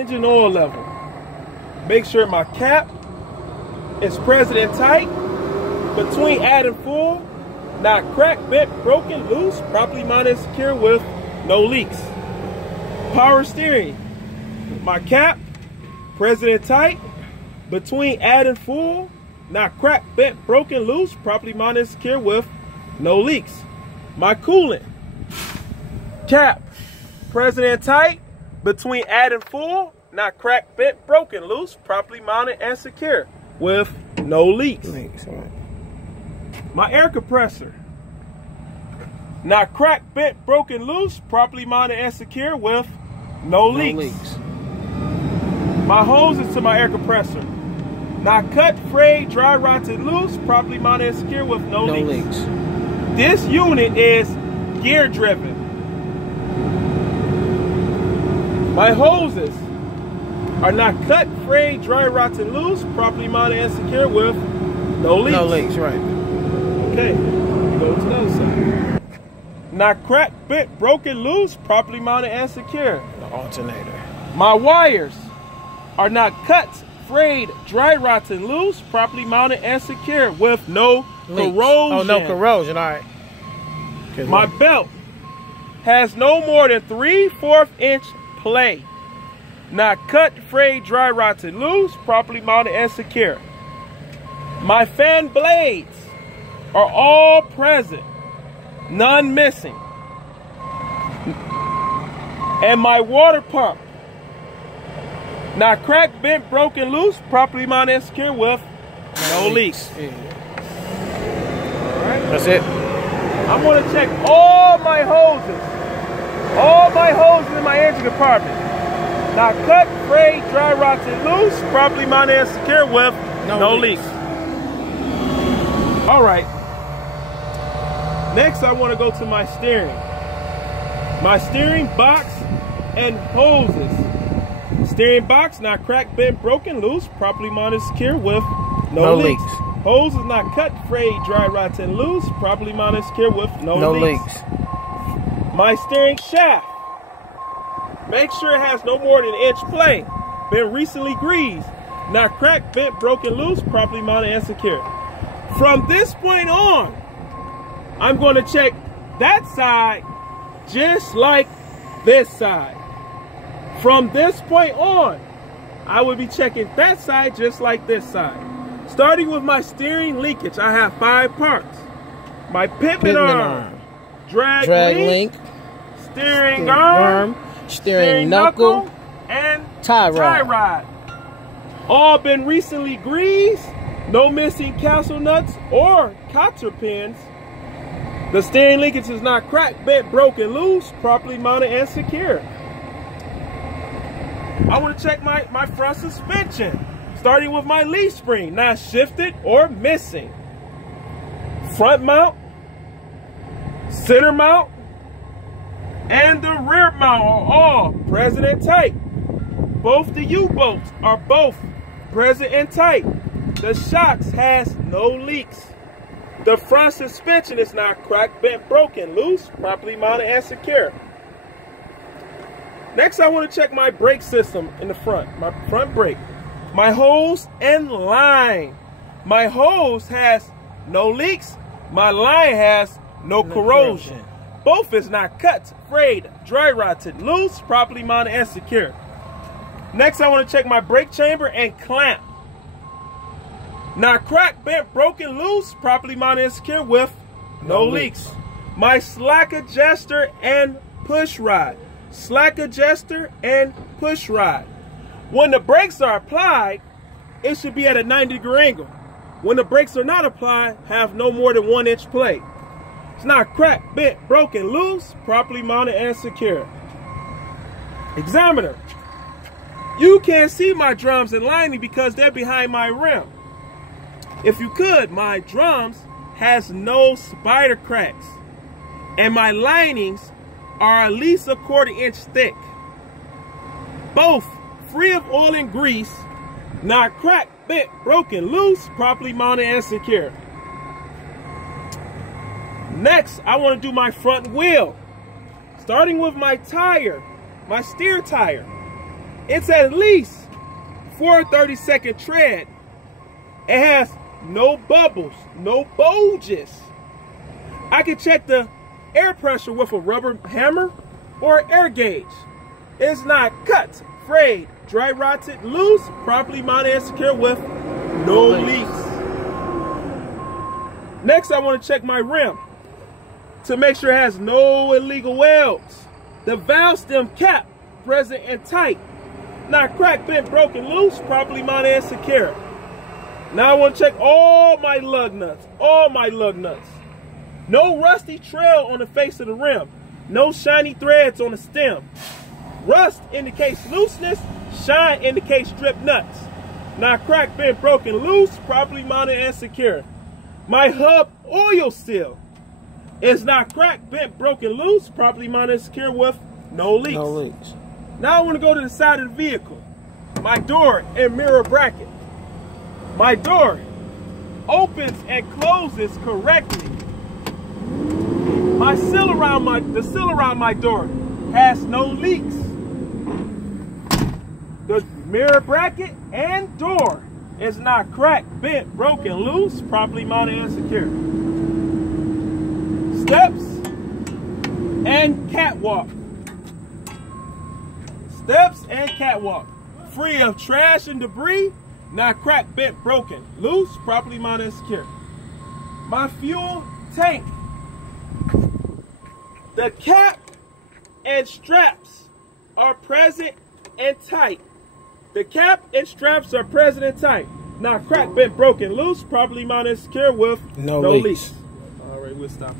Engine oil level. Make sure my cap is present and tight between add and full, not cracked, bent, broken, loose, properly mounted and secure with no leaks. Power steering. My cap present and tight between add and full, not cracked, bent, broken, loose, properly mounted and secure with no leaks. My coolant. Cap present and tight between add and full, not cracked, bent, broken, loose, properly mounted and secure with no leaks. My air compressor. Not cracked, bent, broken, loose, properly mounted and secure with no leaks. My hoses to my air compressor. Not cut, frayed, dry, rotted, loose, properly mounted and secure with no leaks. This unit is gear driven. My hoses are not cut, frayed, dry, rotted, loose, properly mounted and secure with no leaks. No leaks, right. Okay, go to the other side. Not cracked, bent, broken, loose, properly mounted and secure. The alternator. My wires are not cut, frayed, dry, rotted, loose, properly mounted and secure with no leaks. corrosion. Oh, no corrosion, all right. My belt has no more than 3/4 inch play. Not cut, frayed, dry, rotted, loose, properly mounted and secure. My fan blades are all present, none missing. And my water pump, not cracked, bent, broken, loose, properly mounted and secure with no leaks. Yeah. All right. That's it. I'm going to check all my hoses. All my hoses in my engine compartment. Not cut, frayed, dry, rotted, loose, properly mounted and secure with no leaks. All right. Next, I want to go to my steering. My steering box and hoses. Steering box, not cracked, bent, broken, loose, properly mounted, secure with no leaks. Hose is not cut, frayed, dry, rotted, loose, properly mounted, secure with no leaks. My steering shaft. Make sure it has no more than an inch play. Been recently greased. Not cracked, bent, broken, loose, properly mounted and secure. From this point on, I'm going to check that side just like this side. From this point on, I will be checking that side just like this side. Starting with my steering linkage, I have 5 parts. My pivot arm, drag link, steering arm, steering knuckle, and tie rod. All been recently greased, no missing castle nuts or cotter pins. The steering linkage is not cracked, bent, broken, loose, properly mounted and secure. I want to check my front suspension. Starting with my leaf spring, not shifted or missing. Front mount, center mount, and the rear mount are all present and tight. Both the U-bolts are both present and tight. The shocks has no leaks. The front suspension is not cracked, bent, broken, loose, properly mounted and secure. Next, I want to check my brake system in the front, my front brake. My hose and line. My hose has no leaks. My line has no corrosion. Both is not cut, frayed, dry rotted, loose, properly mounted and secure. Next, I want to check my brake chamber and clamp. Not cracked, bent, broken, loose, properly mounted and secure with no leaks. My slack adjuster and push rod. Slack adjuster and push rod. When the brakes are applied, it should be at a 90-degree angle. When the brakes are not applied, have no more than 1 inch play. It's not cracked, bent, broken, loose, properly mounted and secure. Examiner. You can't see my drums and lining because they're behind my rim. If you could, my drums has no spider cracks. And my linings are at least a 1/4 inch thick. Both free of oil and grease, not cracked, bent, broken, loose, properly mounted and secure. Next, I want to do my front wheel. Starting with my tire, my steer tire. It's at least 4/32 tread. It has no bubbles, no bulges. I can check the air pressure with a rubber hammer or air gauge. It's not cut, frayed, dry rotted, loose, properly mounted and secure with no leaks. Next, I want to check my rim to make sure it has no illegal welds. The valve stem cap present and tight, not cracked, bent, broken, loose, properly mounted and secure. Now I want to check all my lug nuts, No rusty trail on the face of the rim. No shiny threads on the stem. Rust indicates looseness, shine indicates stripped nuts. Not cracked, bent, broken, loose, properly mounted and secure. My hub oil seal is not cracked, bent, broken, loose, properly mounted and secure with no leaks. No leaks. Now I want to go to the side of the vehicle. My door and mirror bracket. My door opens and closes correctly. The seal around my door has no leaks. The mirror bracket and door is not cracked, bent, broken, loose, properly mounted and secure. Steps and catwalk. Steps and catwalk. Free of trash and debris, not cracked, bent, broken, loose, properly mounted and secure. My fuel tank. The cap and straps are present and tight. The cap and straps are present and tight. Not cracked, bent, broken, loose, properly mounted and secure with no leaks. All right, we'll stop.